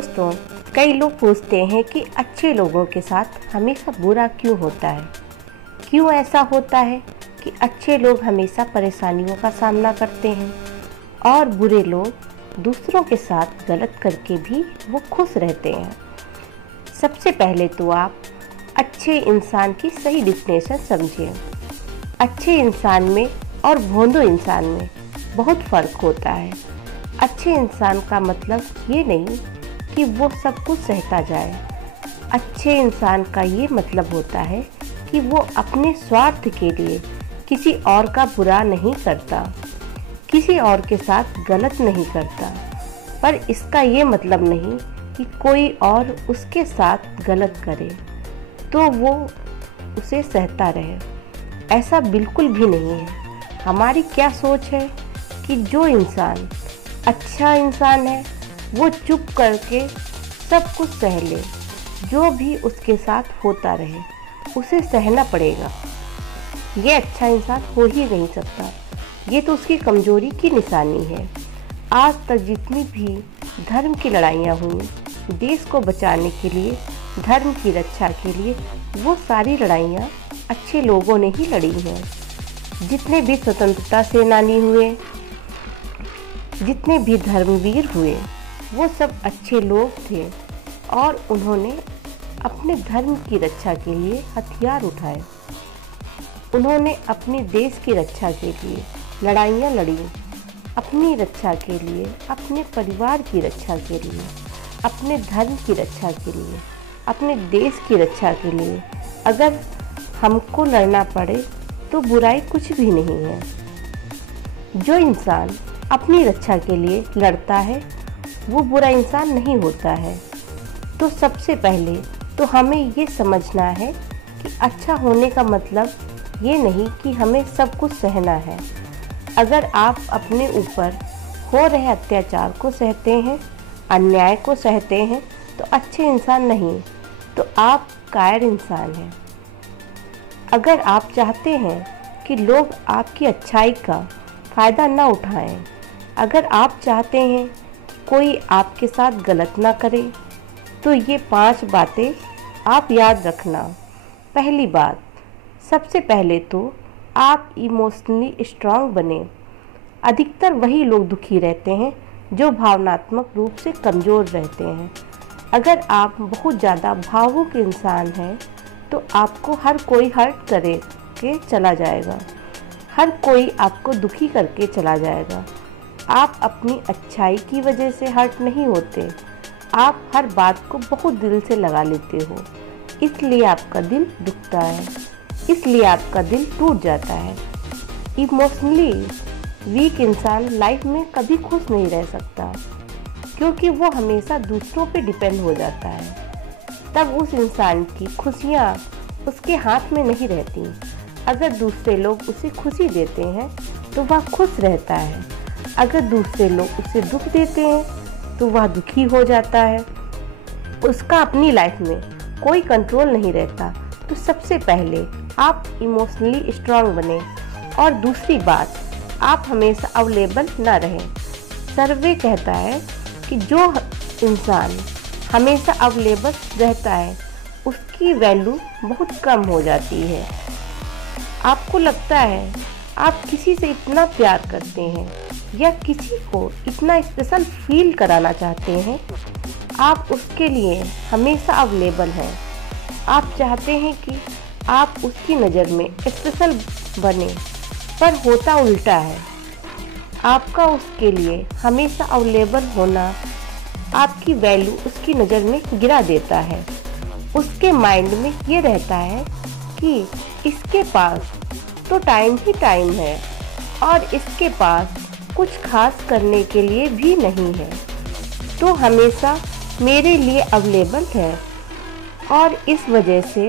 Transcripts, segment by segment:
दोस्तों, कई लोग पूछते हैं कि अच्छे लोगों के साथ हमेशा बुरा क्यों होता है। क्यों ऐसा होता है कि अच्छे लोग हमेशा परेशानियों का सामना करते हैं और बुरे लोग दूसरों के साथ गलत करके भी वो खुश रहते हैं। सबसे पहले तो आप अच्छे इंसान की सही डिफिनेशन समझिए। अच्छे इंसान में और भोंदू इंसान में बहुत फ़र्क होता है। अच्छे इंसान का मतलब ये नहीं कि वो सब कुछ सहता जाए। अच्छे इंसान का ये मतलब होता है कि वो अपने स्वार्थ के लिए किसी और का बुरा नहीं करता, किसी और के साथ गलत नहीं करता। पर इसका ये मतलब नहीं कि कोई और उसके साथ गलत करे तो वो उसे सहता रहे। ऐसा बिल्कुल भी नहीं है। हमारी क्या सोच है कि जो इंसान अच्छा इंसान है वो चुप करके सब कुछ सह ले, जो भी उसके साथ होता रहे उसे सहना पड़ेगा। ये अच्छा इंसान हो ही नहीं सकता। ये तो उसकी कमजोरी की निशानी है। आज तक जितनी भी धर्म की लड़ाइयाँ हुई, देश को बचाने के लिए, धर्म की रक्षा के लिए, वो सारी लड़ाइयाँ अच्छे लोगों ने ही लड़ी हैं। जितने भी स्वतंत्रता सेनानी हुए, जितने भी धर्मवीर हुए, वो सब अच्छे लोग थे और उन्होंने अपने धर्म की रक्षा के लिए हथियार उठाए। उन्होंने अपने देश की रक्षा के लिए लड़ाइयाँ लड़ी, अपनी रक्षा के लिए, अपने परिवार की रक्षा के लिए, अपने धर्म की रक्षा के लिए, अपने देश की रक्षा के लिए। अगर हमको लड़ना पड़े तो बुराई कुछ भी नहीं है। जो इंसान अपनी रक्षा के लिए लड़ता है वो बुरा इंसान नहीं होता है। तो सबसे पहले तो हमें ये समझना है कि अच्छा होने का मतलब ये नहीं कि हमें सब कुछ सहना है। अगर आप अपने ऊपर हो रहे अत्याचार को सहते हैं, अन्याय को सहते हैं, तो अच्छे इंसान नहीं, तो आप कायर इंसान हैं। अगर आप चाहते हैं कि लोग आपकी अच्छाई का फ़ायदा ना उठाएं, अगर आप चाहते हैं कि कोई आपके साथ गलत ना करे, तो ये 5 बातें आप याद रखना। पहली बात, सबसे पहले तो आप इमोशनली स्ट्रांग बने। अधिकतर वही लोग दुखी रहते हैं जो भावनात्मक रूप से कमज़ोर रहते हैं। अगर आप बहुत ज़्यादा भावुक इंसान हैं तो आपको हर कोई हर्ट करके चला जाएगा, हर कोई आपको दुखी करके चला जाएगा। आप अपनी अच्छाई की वजह से हर्ट नहीं होते, आप हर बात को बहुत दिल से लगा लेते हो, इसलिए आपका दिल दुखता है, इसलिए आपका दिल टूट जाता है। इमोशनली वीक इंसान लाइफ में कभी खुश नहीं रह सकता, क्योंकि वो हमेशा दूसरों पे डिपेंड हो जाता है। तब उस इंसान की खुशियाँ उसके हाथ में नहीं रहती। अगर दूसरे लोग उसे खुशी देते हैं तो वह खुश रहता है, अगर दूसरे लोग उसे दुख देते हैं तो वह दुखी हो जाता है। उसका अपनी लाइफ में कोई कंट्रोल नहीं रहता। तो सबसे पहले आप इमोशनली स्ट्रांग बने। और दूसरी बात, आप हमेशा अवेलेबल ना रहें। सर्वे कहता है कि जो इंसान हमेशा अवेलेबल रहता है उसकी वैल्यू बहुत कम हो जाती है। आपको लगता है आप किसी से इतना प्यार करते हैं या किसी को इतना स्पेशल फील कराना चाहते हैं, आप उसके लिए हमेशा अवेलेबल हैं। आप चाहते हैं कि आप उसकी नज़र में स्पेशल बने, पर होता उल्टा है। आपका उसके लिए हमेशा अवेलेबल होना आपकी वैल्यू उसकी नज़र में गिरा देता है। उसके माइंड में ये रहता है कि इसके पास तो टाइम ही टाइम है और इसके पास कुछ खास करने के लिए भी नहीं है, तो हमेशा मेरे लिए अवेलेबल है। और इस वजह से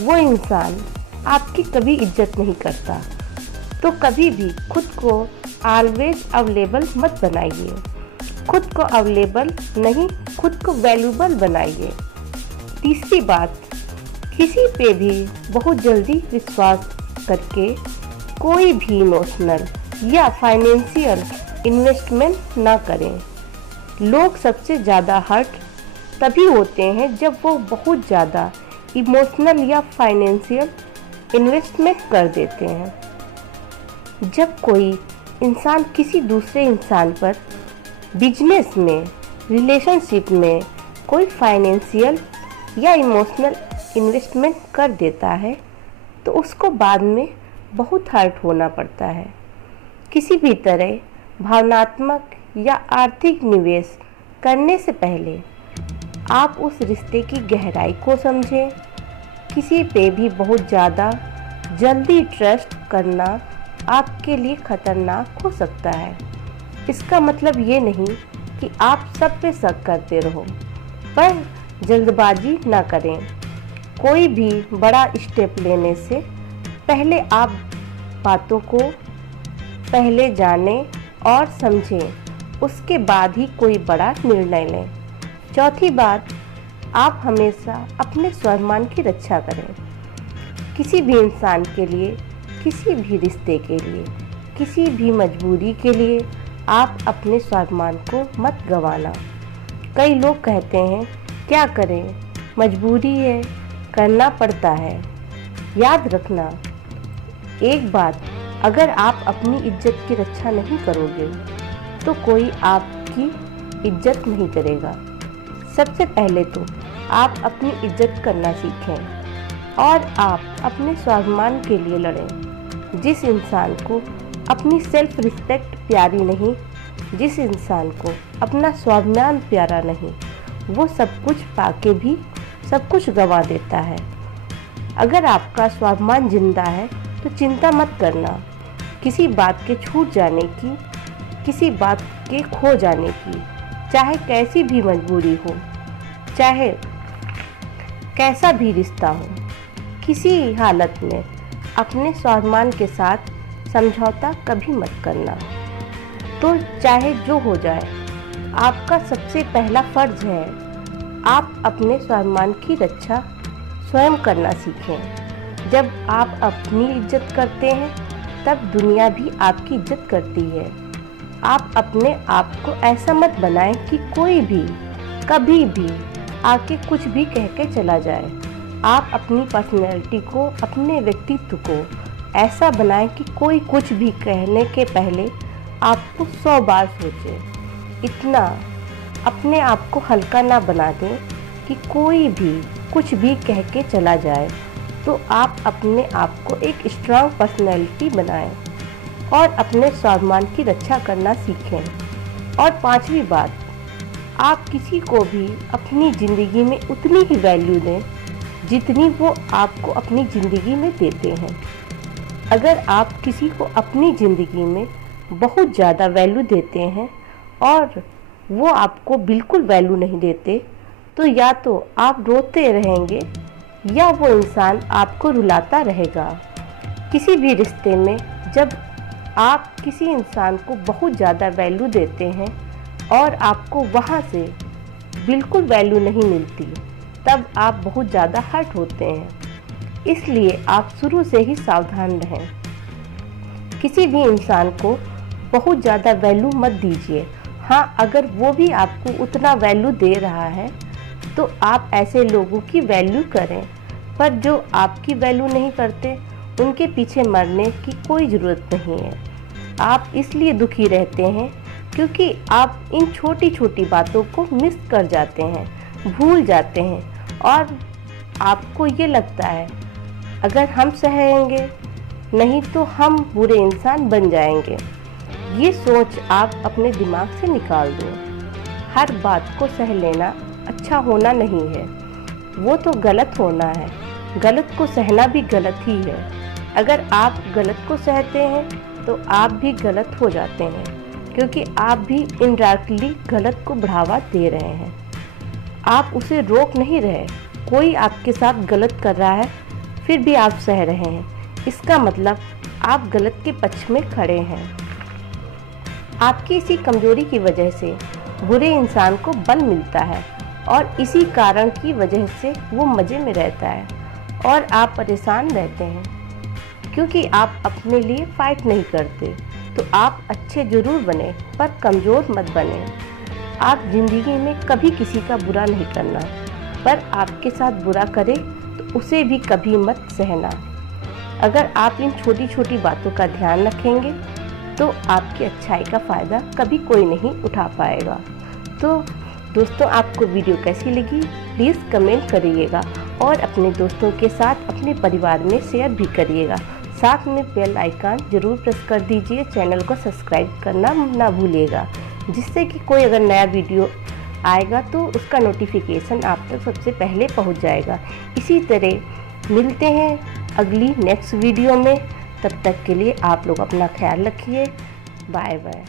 वो इंसान आपकी कभी इज्जत नहीं करता। तो कभी भी खुद को ऑलवेज अवेलेबल मत बनाइए। खुद को अवेलेबल नहीं, खुद को वैल्यूबल बनाइए। तीसरी बात, किसी पे भी बहुत जल्दी विश्वास करके कोई भी इमोशनल या फाइनेंशियल इन्वेस्टमेंट ना करें। लोग सबसे ज़्यादा हर्ट तभी होते हैं जब वो बहुत ज़्यादा इमोशनल या फाइनेंशियल इन्वेस्टमेंट कर देते हैं। जब कोई इंसान किसी दूसरे इंसान पर बिजनेस में, रिलेशनशिप में कोई फाइनेंशियल या इमोशनल इन्वेस्टमेंट कर देता है तो उसको बाद में बहुत हर्ट होना पड़ता है। किसी भी तरह भावनात्मक या आर्थिक निवेश करने से पहले आप उस रिश्ते की गहराई को समझें। किसी पे भी बहुत ज़्यादा जल्दी ट्रस्ट करना आपके लिए खतरनाक हो सकता है। इसका मतलब ये नहीं कि आप सब पे शक करते रहो, पर जल्दबाजी ना करें। कोई भी बड़ा स्टेप लेने से पहले आप बातों को पहले जानें और समझें, उसके बाद ही कोई बड़ा निर्णय लें। चौथी बात, आप हमेशा अपने स्वाभिमान की रक्षा करें। किसी भी इंसान के लिए, किसी भी रिश्ते के लिए, किसी भी मजबूरी के लिए आप अपने स्वाभिमान को मत गंवाना। कई लोग कहते हैं क्या करें, मजबूरी है, करना पड़ता है। याद रखना एक बात, अगर आप अपनी इज्जत की रक्षा नहीं करोगे तो कोई आपकी इज्जत नहीं करेगा। सबसे पहले तो आप अपनी इज्जत करना सीखें और आप अपने स्वाभिमान के लिए लड़ें। जिस इंसान को अपनी सेल्फ रिस्पेक्ट प्यारी नहीं, जिस इंसान को अपना स्वाभिमान प्यारा नहीं, वो सब कुछ पाके भी सब कुछ गंवा देता है। अगर आपका स्वाभिमान जिंदा है तो चिंता मत करना किसी बात के छूट जाने की, किसी बात के खो जाने की। चाहे कैसी भी मजबूरी हो, चाहे कैसा भी रिश्ता हो, किसी हालत में अपने स्वाभिमान के साथ समझौता कभी मत करना। तो चाहे जो हो जाए, आपका सबसे पहला फर्ज है आप अपने स्वाभिमान की रक्षा स्वयं करना सीखें। जब आप अपनी इज्जत करते हैं तब दुनिया भी आपकी इज्जत करती है। आप अपने आप को ऐसा मत बनाएं कि कोई भी कभी भी आके कुछ भी कह के चला जाए। आप अपनी पर्सनैलिटी को, अपने व्यक्तित्व को ऐसा बनाएं कि कोई कुछ भी कहने के पहले आपको 100 बार सोचे। इतना अपने आप को हल्का ना बना दें कि कोई भी कुछ भी कह के चला जाए। तो आप अपने आप को एक स्ट्रांग पर्सनैलिटी बनाएं और अपने स्वाभिमान की रक्षा करना सीखें। और पांचवी बात, आप किसी को भी अपनी ज़िंदगी में उतनी ही वैल्यू दें जितनी वो आपको अपनी ज़िंदगी में देते हैं। अगर आप किसी को अपनी ज़िंदगी में बहुत ज़्यादा वैल्यू देते हैं और वो आपको बिल्कुल वैल्यू नहीं देते, तो या तो आप रोते रहेंगे या वो इंसान आपको रुलाता रहेगा। किसी भी रिश्ते में जब आप किसी इंसान को बहुत ज़्यादा वैल्यू देते हैं और आपको वहाँ से बिल्कुल वैल्यू नहीं मिलती, तब आप बहुत ज़्यादा हर्ट होते हैं। इसलिए आप शुरू से ही सावधान रहें। किसी भी इंसान को बहुत ज़्यादा वैल्यू मत दीजिए। हाँ, अगर वो भी आपको उतना वैल्यू दे रहा है तो आप ऐसे लोगों की वैल्यू करें, पर जो आपकी वैल्यू नहीं करते उनके पीछे मरने की कोई ज़रूरत नहीं है। आप इसलिए दुखी रहते हैं क्योंकि आप इन छोटी छोटी बातों को मिस कर जाते हैं, भूल जाते हैं और आपको ये लगता है अगर हम सहेंगे नहीं तो हम बुरे इंसान बन जाएंगे। ये सोच आप अपने दिमाग से निकाल दो। हर बात को सह लेना अच्छा होना नहीं है, वो तो गलत होना है। गलत को सहना भी गलत ही है। अगर आप गलत को सहते हैं तो आप भी गलत हो जाते हैं, क्योंकि आप भी इनडायरेक्टली गलत को बढ़ावा दे रहे हैं। आप उसे रोक नहीं रहे। कोई आपके साथ गलत कर रहा है फिर भी आप सह रहे हैं, इसका मतलब आप गलत के पक्ष में खड़े हैं। आपकी इसी कमजोरी की वजह से बुरे इंसान को बल मिलता है और इसी कारण की वजह से वो मज़े में रहता है और आप परेशान रहते हैं, क्योंकि आप अपने लिए फाइट नहीं करते। तो आप अच्छे ज़रूर बने पर कमज़ोर मत बने। आप ज़िंदगी में कभी किसी का बुरा नहीं करना, पर आपके साथ बुरा करे तो उसे भी कभी मत सहना। अगर आप इन छोटी छोटी बातों का ध्यान रखेंगे तो आपकी अच्छाई का फ़ायदा कभी कोई नहीं उठा पाएगा। तो दोस्तों, आपको वीडियो कैसी लगी प्लीज़ कमेंट करिएगा और अपने दोस्तों के साथ अपने परिवार में शेयर भी करिएगा। साथ में बेल आइकन ज़रूर प्रेस कर दीजिए, चैनल को सब्सक्राइब करना ना भूलिएगा, जिससे कि कोई अगर नया वीडियो आएगा तो उसका नोटिफिकेशन आप तक सबसे पहले पहुंच जाएगा। इसी तरह मिलते हैं अगली नेक्स्ट वीडियो में। तब तक के लिए आप लोग अपना ख्याल रखिए। Bye bye.